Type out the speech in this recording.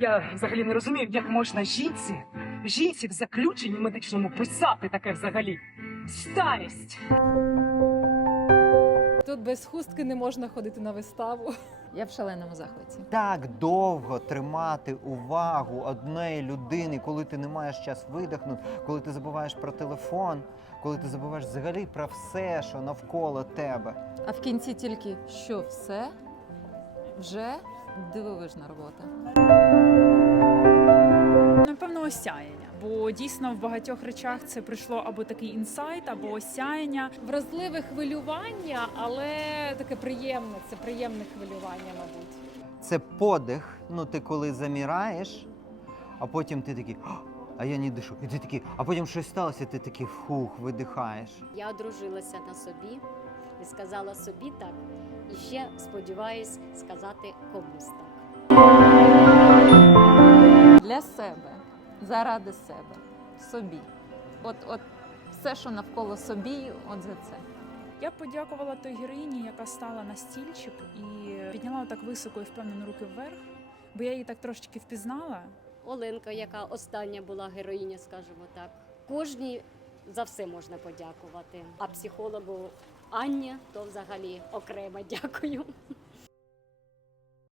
Я взагалі не розумію, як можна жінці, жінці в заключенні медичному писати таке взагалі. Старість. Тут без хустки не можна ходити на виставу. Я в шаленому захваті. Так довго тримати увагу однієї людини, коли ти не маєш час видихнути, коли ти забуваєш про телефон, коли ти забуваєш взагалі про все, що навколо тебе. А в кінці тільки що все вже дивовижна робота. Напевно, осяяння, бо дійсно в багатьох речах це прийшло або такий інсайт, або осяяння. Вразливе хвилювання, але таке приємне. Це приємне хвилювання, мабуть. Це подих, ну ти коли заміраєш, а потім ти такий, «А, а я не дишу. І ти такий, а потім щось сталося, ти такий фух, видихаєш. Я одружилася на собі і сказала собі так, і ще сподіваюсь сказати комусь так. Для себе, заради себе, собі. От, от все, що навколо собі, от за це. Я подякувала той героїні, яка стала на стільчик і підняла так високо і впевнено руки вверх, бо я її так трошечки впізнала. Оленка, яка остання була героїня, скажімо так. Кожній за все можна подякувати. А психологу Анні то взагалі окремо дякую.